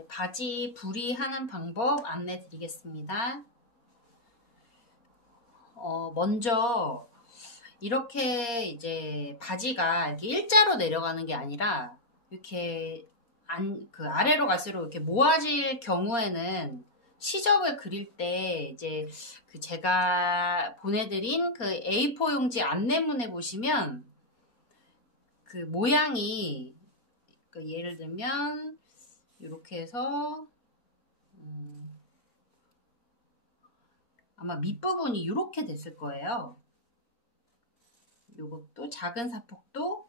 네, 바지 부리하는 방법 안내 드리겠습니다. 먼저 이렇게 이제 바지가 이렇게 일자로 내려가는 게 아니라 이렇게 아래로 갈수록 이렇게 모아질 경우에는 시접을 그릴 때 이제 제가 보내드린 그 A4 용지 안내문에 보시면 그 모양이 예를 들면 이렇게 해서 아마 밑부분이 이렇게 됐을 거예요. 요것도 작은 사폭도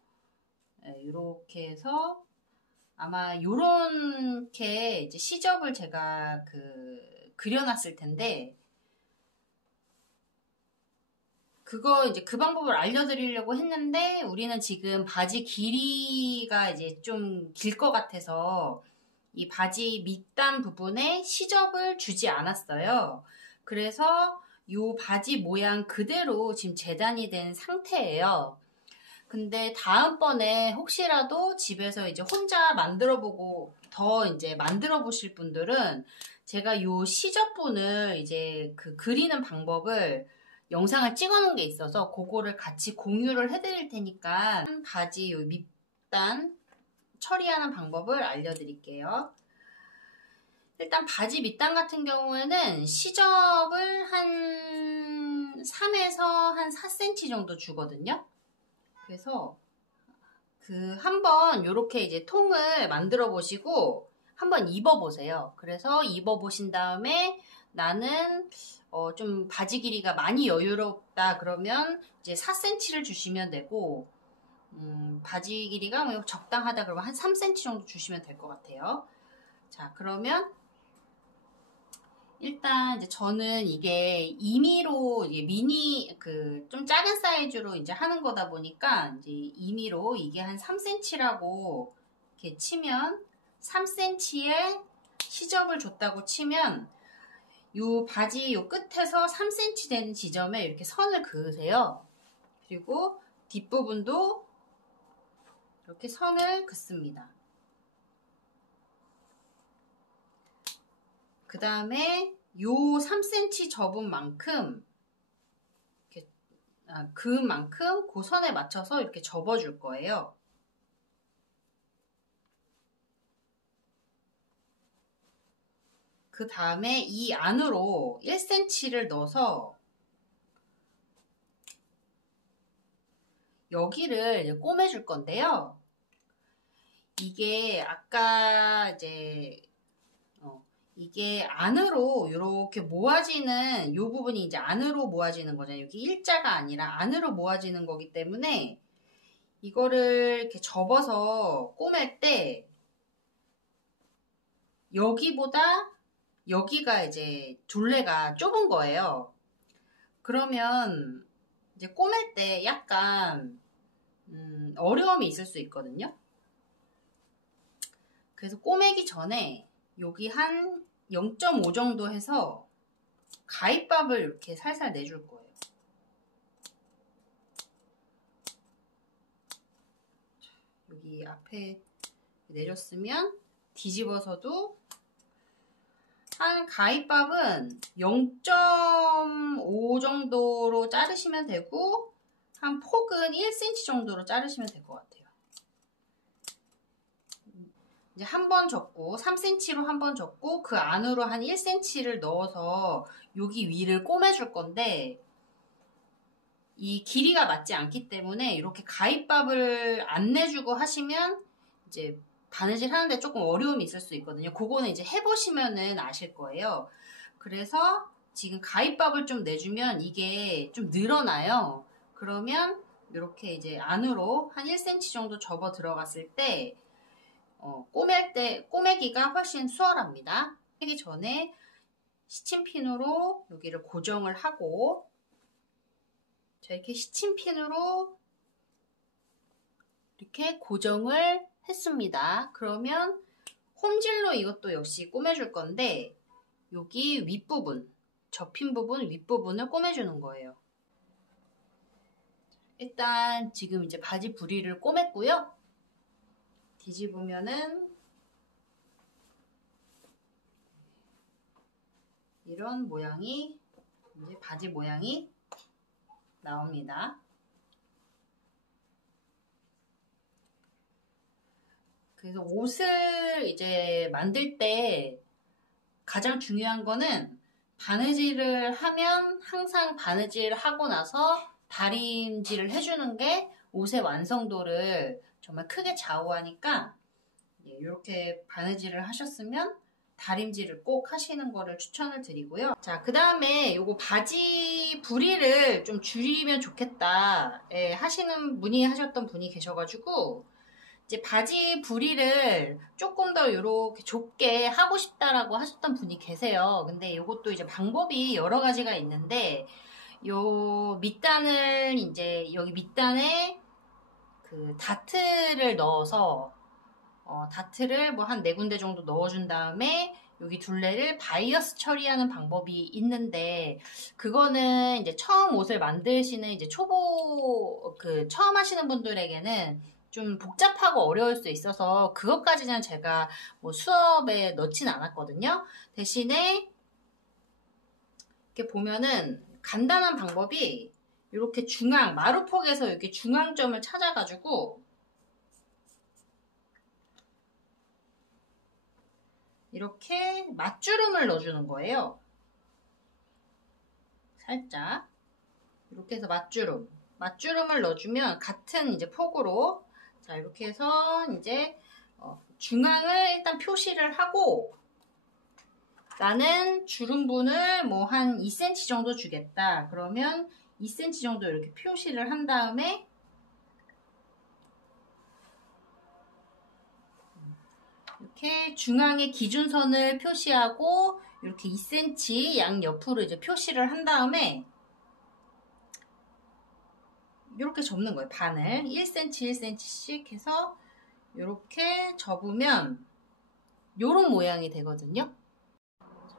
이렇게 해서 아마 요렇게 이제 시접을 제가 그려놨을 텐데 그거 이제 그 방법을 알려드리려고 했는데 우리는 지금 바지 길이가 이제 좀 길 것 같아서 이 바지 밑단 부분에 시접을 주지 않았어요. 그래서 요 바지 모양 그대로 지금 재단이 된 상태예요. 근데 다음번에 혹시라도 집에서 이제 혼자 만들어보고 더 이제 만들어 보실 분들은 제가 요 시접분을 이제 그리는 방법을 영상을 찍어 놓은 게 있어서 그거를 같이 공유를 해드릴 테니까 바지 요 밑단 처리하는 방법을 알려드릴게요. 일단 바지 밑단 같은 경우에는 시접을 한 3에서 한 4cm 정도 주거든요. 그래서 한번 요렇게 이제 통을 만들어 보시고 한번 입어 보세요. 그래서 입어 보신 다음에 나는 좀 바지 길이가 많이 여유롭다 그러면 이제 4cm를 주시면 되고 바지 길이가 뭐 적당하다 그러면 한 3cm 정도 주시면 될 것 같아요. 자, 그러면 일단 이제 저는 이게 임의로 미니 좀 작은 사이즈로 이제 하는 거다 보니까 이제 임의로 이게 한 3cm라고 이렇게 치면 3cm에 시접을 줬다고 치면 요 바지 요 끝에서 3cm 되는 지점에 이렇게 선을 그으세요. 그리고 뒷부분도 이렇게 선을 긋습니다. 그 다음에 요 3cm 접은 만큼 그만큼 그 선에 맞춰서 이렇게 접어줄 거예요. 그 다음에 이 안으로 1cm를 넣어서 여기를 꼬매줄 건데요. 이게 아까 이제 이게 안으로 이렇게 모아지는 이 부분이 이제 안으로 모아지는 거잖아요. 여기 일자가 아니라 안으로 모아지는 거기 때문에 이거를 이렇게 접어서 꼬맬 때 여기보다 여기가 이제 둘레가 좁은 거예요. 그러면 이제 꼬맬 때 약간 어려움이 있을 수 있거든요. 그래서 꼬매기 전에 여기 한 0.5 정도 해서 가위밥을 이렇게 살살 내줄 거예요. 여기 앞에 내렸으면 뒤집어서도 한 가위밥은 0.5 정도로 자르시면 되고 한 폭은 1cm 정도로 자르시면 될 것 같아요. 이제 한 번 접고 3cm로 한 번 접고 그 안으로 한 1cm를 넣어서 여기 위를 꼬매줄 건데 이 길이가 맞지 않기 때문에 이렇게 가위밥을 안 내주고 하시면 이제 바느질 하는데 조금 어려움이 있을 수 있거든요. 그거는 이제 해보시면은 아실 거예요. 그래서 지금 가위밥을 좀 내주면 이게 좀 늘어나요. 그러면 이렇게 이제 안으로 한 1cm 정도 접어 들어갔을 때 꼬매기가 훨씬 수월합니다. 하기 전에 시침핀으로 여기를 고정을 하고 자, 이렇게 시침핀으로 이렇게 고정을 했습니다. 그러면 홈질로 이것도 역시 꼬매줄 건데 여기 윗부분, 접힌 부분, 윗부분을 꼬매주는 거예요. 일단 지금 이제 바지 부리를 꼬맸고요. 뒤집으면은 이런 모양이 이제 바지 모양이 나옵니다. 그래서 옷을 이제 만들 때 가장 중요한 거는 바느질을 하면 항상 바느질 하고 나서 다림질을 해주는 게 옷의 완성도를 정말 크게 좌우하니까 이렇게 바느질을 하셨으면 다림질을 꼭 하시는 거를 추천을 드리고요. 자, 그 다음에 요거 바지 부리를 좀 줄이면 좋겠다 하시는 문의하셨던 분이 계셔가지고 이제 바지 부리를 조금 더 이렇게 좁게 하고 싶다라고 하셨던 분이 계세요. 근데 이것도 이제 방법이 여러 가지가 있는데 요 밑단을 이제 여기 밑단에 그 다트를 넣어서 다트를 뭐 한 4군데 정도 넣어준 다음에 여기 둘레를 바이어스 처리하는 방법이 있는데 그거는 이제 처음 옷을 만드시는 이제 초보 처음 하시는 분들에게는 좀 복잡하고 어려울 수 있어서 그것까지는 제가 뭐 수업에 넣진 않았거든요. 대신에 이렇게 보면은 간단한 방법이 이렇게 마루폭에서 이렇게 중앙점을 찾아가지고 이렇게 맞주름을 넣어주는 거예요. 살짝 이렇게 해서 맞주름을 넣어주면 같은 이제 폭으로 자 이렇게 해서 이제 중앙을 일단 표시를 하고 나는 주름분을 뭐 한 2cm 정도 주겠다. 그러면 2cm 정도 이렇게 표시를 한 다음에 이렇게 중앙의 기준선을 표시하고 이렇게 2cm 양옆으로 이제 표시를 한 다음에 이렇게 접는 거예요. 반을 1cm 1cm씩 해서 이렇게 접으면 이런 모양이 되거든요.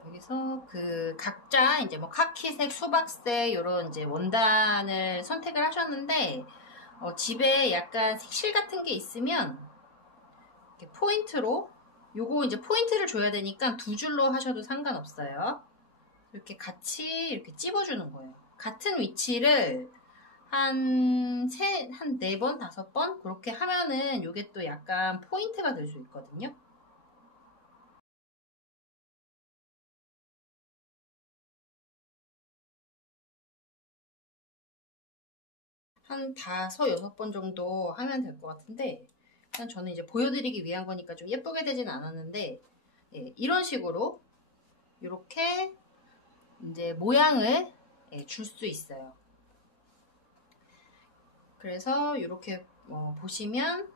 여기서 그 각자 이제 뭐 카키색, 수박색 이런 이제 원단을 선택을 하셨는데 집에 약간 색실 같은 게 있으면 이렇게 포인트로 요거 이제 포인트를 줘야 되니까 2줄로 하셔도 상관없어요. 이렇게 같이 이렇게 찝어주는 거예요. 같은 위치를 한 4번, 5번 그렇게 하면은 요게 또 약간 포인트가 될 수 있거든요. 한 5, 6번 정도 하면 될 것 같은데 일단 저는 이제 보여드리기 위한 거니까 좀 예쁘게 되진 않았는데 이런 식으로 이렇게 이제 모양을 줄 수 있어요. 그래서 이렇게 보시면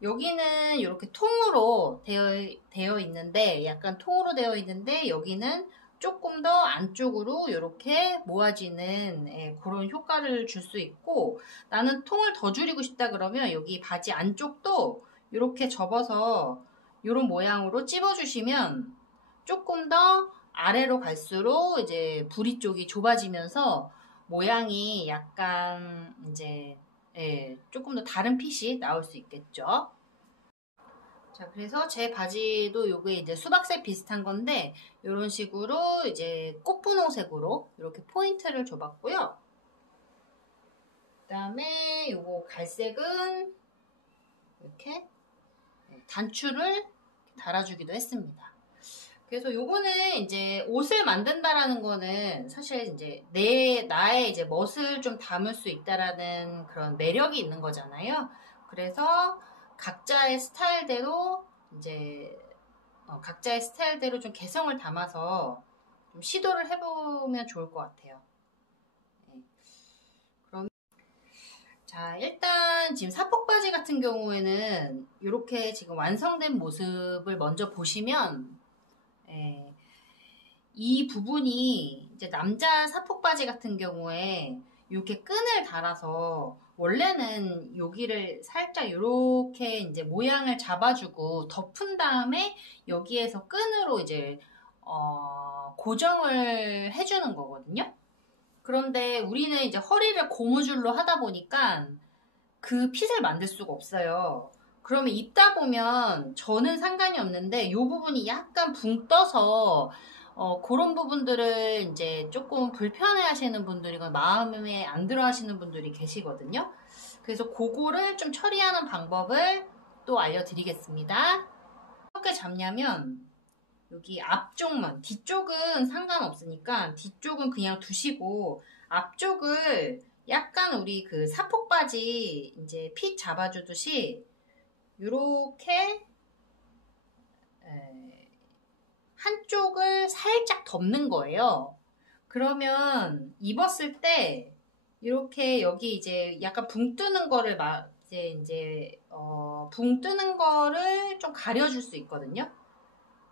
여기는 이렇게 통으로 되어 있는데 약간 통으로 되어 있는데 여기는 조금 더 안쪽으로 이렇게 모아지는 그런 효과를 줄 수 있고 나는 통을 더 줄이고 싶다 그러면 여기 바지 안쪽도 이렇게 접어서 이런 모양으로 찝어주시면 조금 더 아래로 갈수록 이제 부리 쪽이 좁아지면서 모양이 약간 이제 조금 더 다른 핏이 나올 수 있겠죠. 자, 그래서 제 바지도 요게 이제 수박색 비슷한 건데, 이런 식으로 이제 꽃분홍색으로 이렇게 포인트를 줘봤고요. 그 다음에 요거 갈색은 이렇게 단추를 달아주기도 했습니다. 그래서 요거는 이제 옷을 만든다라는 거는 사실 이제 나의 이제 멋을 좀 담을 수 있다라는 그런 매력이 있는 거잖아요. 그래서 각자의 스타일대로 이제 각자의 스타일대로 좀 개성을 담아서 좀 시도를 해보면 좋을 것 같아요. 네. 그럼 자 일단 지금 사폭바지 같은 경우에는 이렇게 지금 완성된 모습을 먼저 보시면 이 부분이 이제 남자 사폭바지 같은 경우에 이렇게 끈을 달아서 원래는 여기를 살짝 이렇게 이제 모양을 잡아주고 덮은 다음에 여기에서 끈으로 이제 고정을 해주는 거거든요. 그런데 우리는 이제 허리를 고무줄로 하다 보니까 그 핏을 만들 수가 없어요. 그러면 입다 보면 저는 상관이 없는데 이 부분이 약간 붕 떠서 그런 부분들을 이제 조금 불편해 하시는 분들이 마음에 안 들어 하시는 분들이 계시거든요. 그래서 그거를 좀 처리하는 방법을 또 알려드리겠습니다. 어떻게 잡냐면 여기 앞쪽만, 뒤쪽은 상관없으니까 뒤쪽은 그냥 두시고 앞쪽을 약간 우리 그 사폭 바지 이제 핏 잡아주듯이 요렇게 한쪽을 살짝 덮는 거예요. 그러면 입었을 때 이렇게 여기 이제 약간 붕 뜨는 거를 붕 뜨는 거를 좀 가려줄 수 있거든요.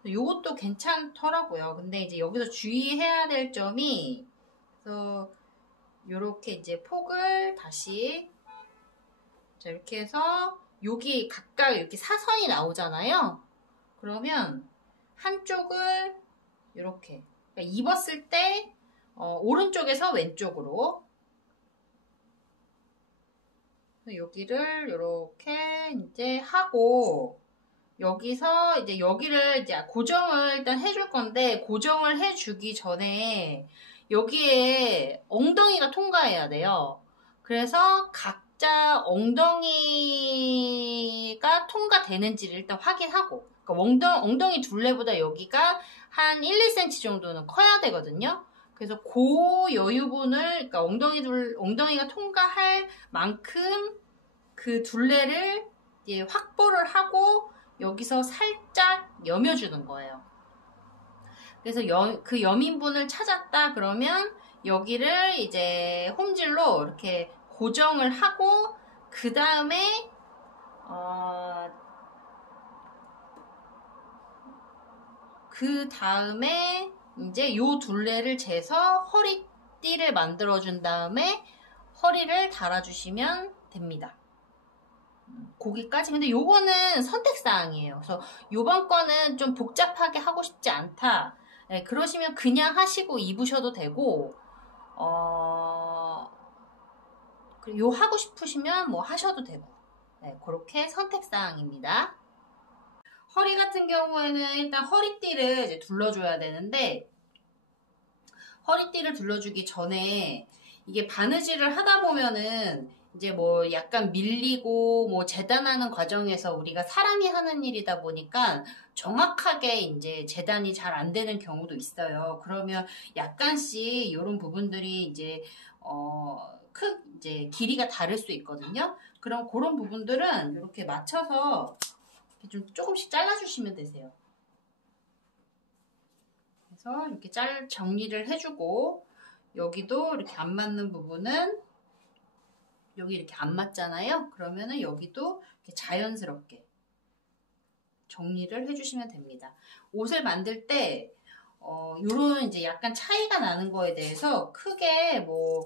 요것도 괜찮더라고요. 근데 이제 여기서 주의해야 될 점이, 그래서 요렇게 이제 폭을 다시, 자, 이렇게 해서 여기 각각 이렇게 사선이 나오잖아요. 그러면 한쪽을 이렇게, 그러니까 입었을 때 오른쪽에서 왼쪽으로 여기를 이렇게 이제 하고, 여기서 이제 여기를 이제 고정을 일단 해줄 건데, 고정을 해주기 전에 여기에 엉덩이가 통과해야 돼요. 그래서 각자 엉덩이가 통과되는지를 일단 확인하고, 그러니까 엉덩이 둘레보다 여기가 한 1, 2cm 정도는 커야 되거든요. 그래서 그 여유분을, 그러니까 엉덩이가 통과할 만큼 그 둘레를 이제 확보를 하고 여기서 살짝 여며주는 거예요. 그래서 그 여민분을 찾았다 그러면 여기를 이제 홈질로 이렇게 고정을 하고 그 다음에 이제 요 둘레를 재서 허리띠를 만들어준 다음에 허리를 달아주시면 됩니다. 거기까지. 근데 요거는 선택사항이에요. 그래서 요번 거는 좀 복잡하게 하고 싶지 않다. 네, 그러시면 그냥 하시고 입으셔도 되고, 요 하고 싶으시면 뭐 하셔도 되고, 네, 그렇게 선택사항입니다. 허리 같은 경우에는 일단 허리띠를 이제 둘러줘야 되는데, 허리띠를 둘러주기 전에 이게 바느질을 하다 보면은 이제 뭐 약간 밀리고 뭐 재단하는 과정에서 우리가 사람이 하는 일이다 보니까 정확하게 이제 재단이 잘 안 되는 경우도 있어요. 그러면 약간씩 이런 부분들이 이제 이제 길이가 다를 수 있거든요. 그럼 그런 부분들은 이렇게 맞춰서 좀 조금씩 잘라주시면 되세요. 그래서 이렇게 정리를 해주고, 여기도 이렇게 안 맞는 부분은 여기 이렇게 안 맞잖아요. 그러면은 여기도 이렇게 자연스럽게 정리를 해주시면 됩니다. 옷을 만들 때 요런 이제 약간 차이가 나는 거에 대해서 크게 뭐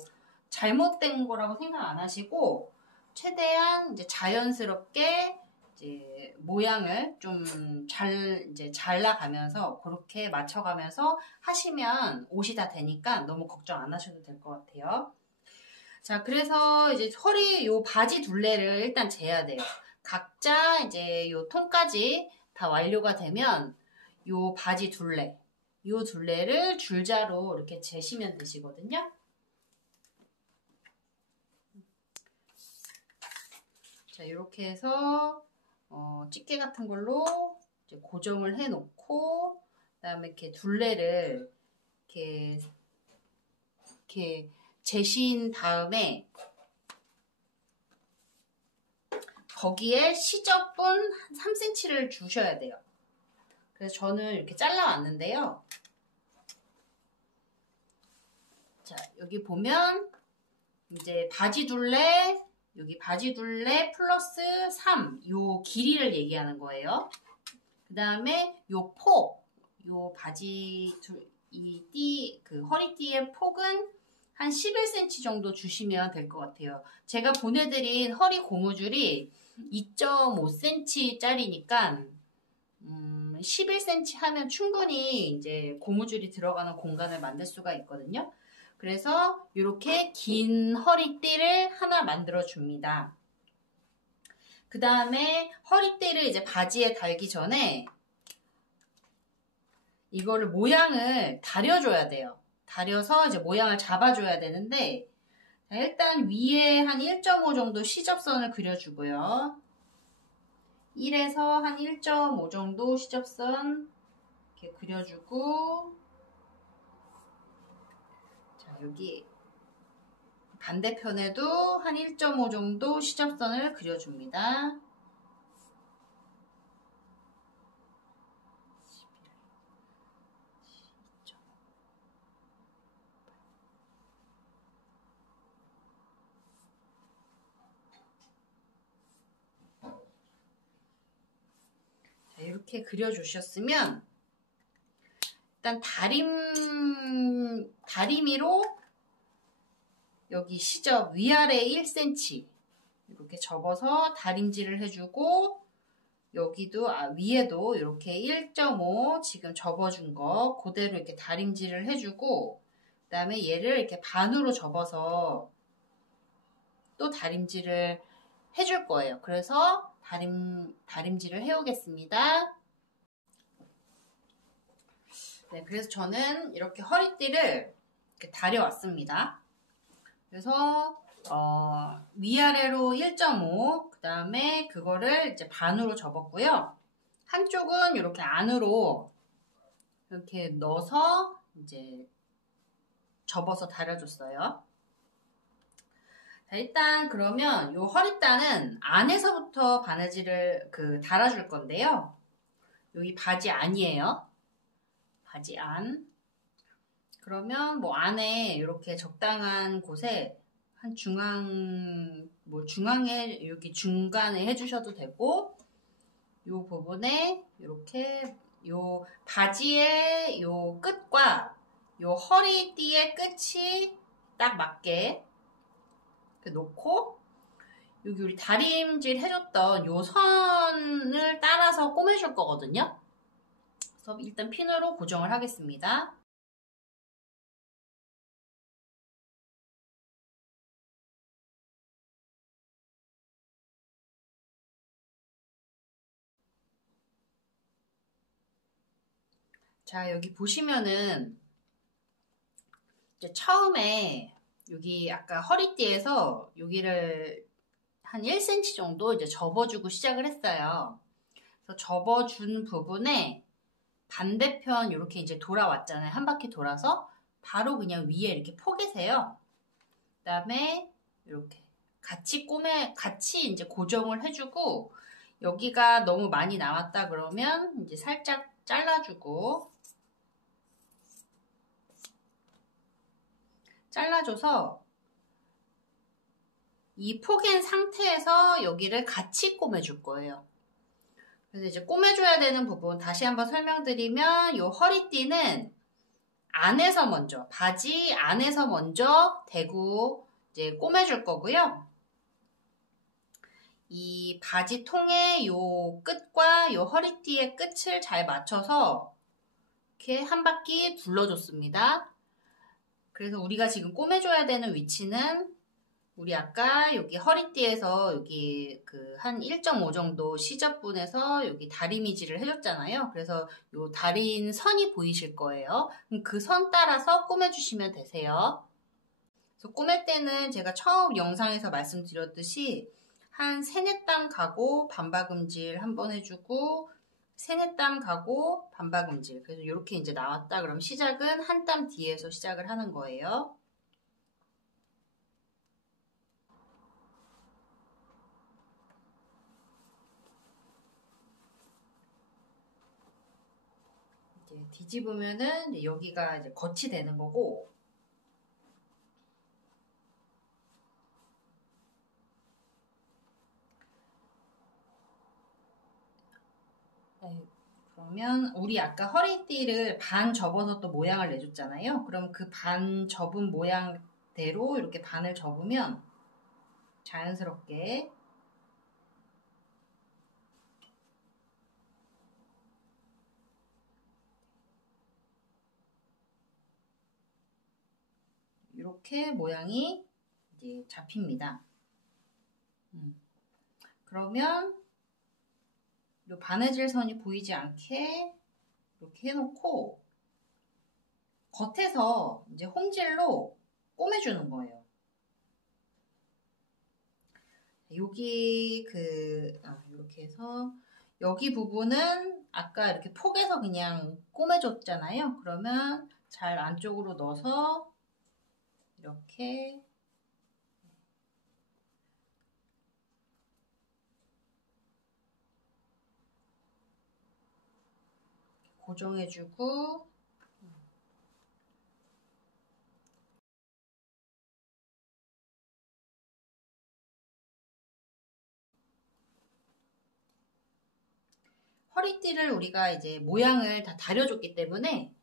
잘못된 거라고 생각 안 하시고 최대한 이제 자연스럽게 이제 모양을 좀 이제 잘라가면서 그렇게 맞춰가면서 하시면 옷이 다 되니까 너무 걱정 안 하셔도 될 것 같아요. 자, 그래서 이제 요 바지 둘레를 일단 재야 돼요. 각자 이제 요 통까지 다 완료가 되면 요 바지 요 둘레를 줄자로 이렇게 재시면 되시거든요. 자, 이렇게 해서 집게 같은 걸로 이제 고정을 해 놓고, 그다음에 이렇게 둘레를 이렇게 재신 다음에 거기에 시접분 한 3cm를 주셔야 돼요. 그래서 저는 이렇게 잘라왔는데요. 자, 여기 보면 이제 바지 둘레, 여기 바지 둘레 플러스 3, 요 길이를 얘기하는 거예요. 그 다음에 요 폭, 요 바지 그 허리띠의 폭은 한 11cm 정도 주시면 될 것 같아요. 제가 보내드린 허리 고무줄이 2.5cm 짜리니까 11cm 하면 충분히 이제 고무줄이 들어가는 공간을 만들 수가 있거든요. 그래서 이렇게 긴 허리띠를 하나 만들어 줍니다. 그 다음에 허리띠를 이제 바지에 달기 전에 이거를 모양을 다려줘야 돼요. 다려서 이제 모양을 잡아줘야 되는데, 자, 일단 위에 한 1.5 정도 시접선을 그려주고요. 1에서 한 1.5 정도 시접선 이렇게 그려주고, 자, 여기 반대편에도 한 1.5 정도 시접선을 그려줍니다. 자, 이렇게 그려주셨으면 일단 다리미로 여기 시접 위아래 1cm 이렇게 접어서 다림질을 해주고, 여기도 위에도 이렇게 1.5 지금 접어준 거 그대로 이렇게 다림질을 해주고, 그 다음에 얘를 이렇게 반으로 접어서 또 다림질을 해줄 거예요. 그래서 다림질을 해오겠습니다. 네, 그래서 저는 이렇게 허리띠를 이렇게 다려왔습니다. 그래서 위아래로 1.5, 그 다음에 그거를 이제 반으로 접었고요. 한쪽은 이렇게 안으로 이렇게 넣어서 이제 접어서 다려줬어요. 자, 일단 그러면 이 허리단은 안에서부터 바느질을 달아줄 건데요. 여기 바지 안이에요. 바지 안. 그러면 뭐 안에 이렇게 적당한 곳에 한 중앙에 여기 중간에 해주셔도 되고, 요 부분에 이렇게 요 바지의 요 끝과 요 허리띠의 끝이 딱 맞게 이렇게 놓고, 여기 우리 다림질 해줬던 요 선을 따라서 꼬매줄 거거든요. 그래서 일단 핀으로 고정을 하겠습니다. 자, 여기 보시면은 이제 처음에 여기 아까 허리띠에서 여기를 한 1cm 정도 이제 접어주고 시작을 했어요. 그래서 접어준 부분에 반대편 이렇게 이제 돌아왔잖아요. 한 바퀴 돌아서 바로 그냥 위에 이렇게 포개세요. 그 다음에 이렇게 같이 이제 고정을 해주고, 여기가 너무 많이 나왔다 그러면 이제 살짝 잘라줘서 이 포갠 상태에서 여기를 같이 꼬매줄 거예요. 그래서 이제 꼬매줘야 되는 부분 다시 한번 설명드리면, 이 허리띠는 안에서 먼저, 바지 안에서 먼저 대고 이제 꼬매줄 거고요. 이 바지 통의 요 끝과 요 허리띠의 끝을 잘 맞춰서 이렇게 한 바퀴 둘러줬습니다. 그래서 우리가 지금 꼬매줘야 되는 위치는 우리 아까 여기 허리띠에서 여기 한 1.5 정도 시접분에서 여기 다리미질을 해줬잖아요. 그래서 요 다린 선이 보이실 거예요. 그 선 따라서 꼬매주시면 되세요. 그래서 꼬맬 때는 제가 처음 영상에서 말씀드렸듯이 한 3-4땀 가고 반박음질 한번 해주고, 3-4땀 가고 반박음질. 그래서 이렇게 이제 나왔다 그럼 시작은 한 땀 뒤에서 시작을 하는 거예요. 이제 뒤집으면은 여기가 이제 겉이 되는 거고, 네, 그러면 우리 아까 허리띠를 반 접어서 또 모양을 내줬잖아요. 그럼 그 반 접은 모양대로 이렇게 반을 접으면 자연스럽게 이렇게 모양이 이제 잡힙니다. 그러면 이 바느질 선이 보이지 않게 이렇게 해놓고 겉에서 이제 홈질로 꼬매주는 거예요. 여기 이렇게 해서 여기 부분은 아까 이렇게 폭에서 그냥 꼬매줬잖아요. 그러면 잘 안쪽으로 넣어서 이렇게 고정해주고 허리띠를 우리가 이제 모양을 다 다려줬기 때문에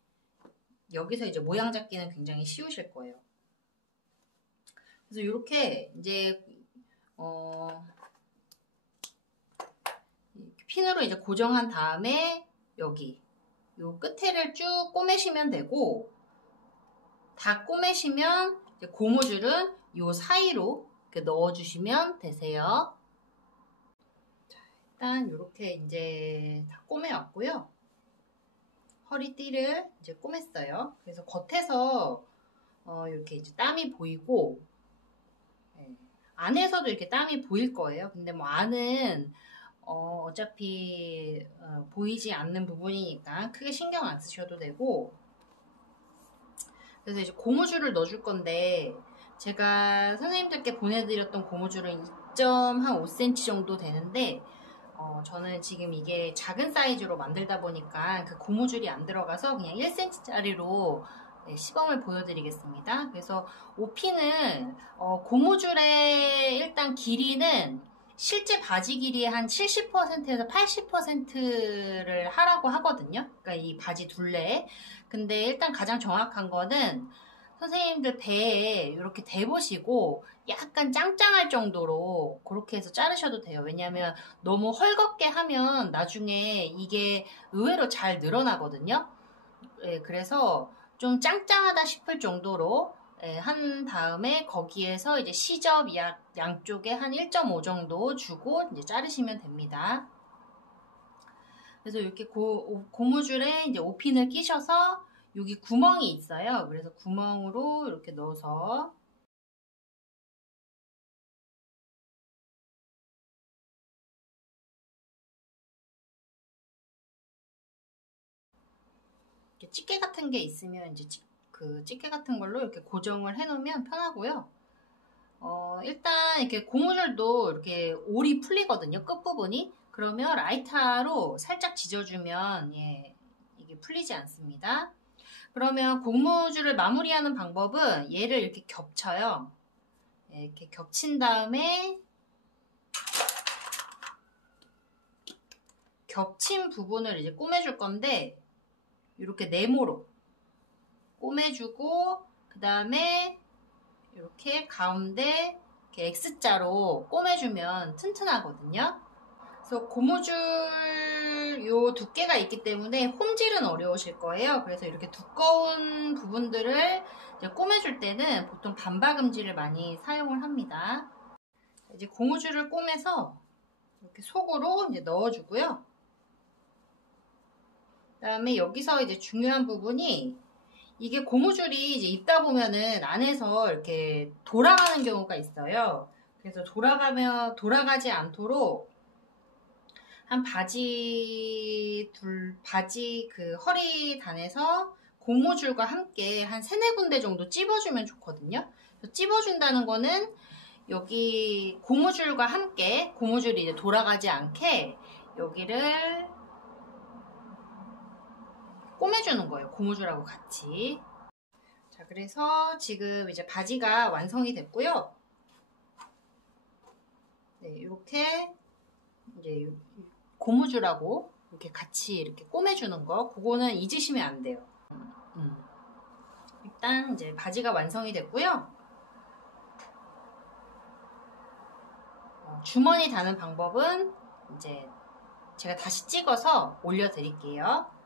여기서 이제 모양 잡기는 굉장히 쉬우실 거예요. 그래서 이렇게 이제 핀으로 이제 고정한 다음에 여기 요 끝에를 쭉 꼬매시면 되고, 다 꼬매시면 이제 고무줄은 요 사이로 이렇게 넣어주시면 되세요. 자, 일단 이렇게 이제 다 꼬매왔고요. 허리띠를 이제 꼬맸어요. 그래서 겉에서 이렇게 이제 땀이 보이고, 안에서도 이렇게 땀이 보일 거예요. 근데 뭐 안은 어차피 보이지 않는 부분이니까 크게 신경 안 쓰셔도 되고, 그래서 이제 고무줄을 넣어줄 건데, 제가 선생님들께 보내드렸던 고무줄은 2.5cm 정도 되는데, 저는 지금 이게 작은 사이즈로 만들다 보니까 그 고무줄이 안 들어가서 그냥 1cm짜리로 시범을 보여드리겠습니다. 그래서 오피는 고무줄의 일단 길이는 실제 바지 길이의 한 70%에서 80%를 하라고 하거든요. 그러니까 이 바지 둘레에. 근데 일단 가장 정확한 거는 선생님들 배에 이렇게 대보시고 약간 짱짱할 정도로 그렇게 해서 자르셔도 돼요. 왜냐하면 너무 헐겁게 하면 나중에 이게 의외로 잘 늘어나거든요. 그래서 좀 짱짱하다 싶을 정도로 한 다음에 거기에서 이제 시접 양쪽에 한 1.5 정도 주고 이제 자르시면 됩니다. 그래서 이렇게 고무줄에 이제 오핀을 끼셔서 여기 구멍이 있어요. 그래서 구멍으로 이렇게 넣어서 이렇게 집게 같은 게 있으면 이제 그 집게 같은 걸로 이렇게 고정을 해 놓으면 편하고요. 일단 이렇게 고무줄도 이렇게 올이 풀리거든요. 끝부분이. 그러면 라이터로 살짝 지져주면 이게 풀리지 않습니다. 그러면 고무줄을 마무리하는 방법은 얘를 이렇게 겹쳐요. 이렇게 겹친 다음에 겹친 부분을 이제 꼬매줄 건데 이렇게 네모로 꼬매주고 그 다음에 이렇게 가운데 이렇게 X자로 꼬매주면 튼튼하거든요. 그래서 고무줄 요 두께가 있기 때문에 홈질은 어려우실 거예요. 그래서 이렇게 두꺼운 부분들을 이제 꼬매줄 때는 보통 반박음질을 많이 사용을 합니다. 이제 고무줄을 꼬매서 이렇게 속으로 이제 넣어주고요. 그 다음에 여기서 이제 중요한 부분이 이게 고무줄이 이제 입다 보면은 안에서 이렇게 돌아가는 경우가 있어요. 그래서 돌아가지 않도록 한 바지 그 허리 단에서 고무줄과 함께 한 3-4군데 정도 찝어주면 좋거든요. 찝어준다는 거는 여기 고무줄과 함께 고무줄이 이제 돌아가지 않게 여기를 꼬매주는 거예요. 고무줄하고 같이. 자, 그래서 지금 이제 바지가 완성이 됐고요. 네, 이렇게 이제 고무줄하고 이렇게 같이 이렇게 꼬매주는 거, 그거는 잊으시면 안 돼요. 일단 이제 바지가 완성이 됐고요. 주머니 다는 방법은 이제 제가 다시 찍어서 올려드릴게요.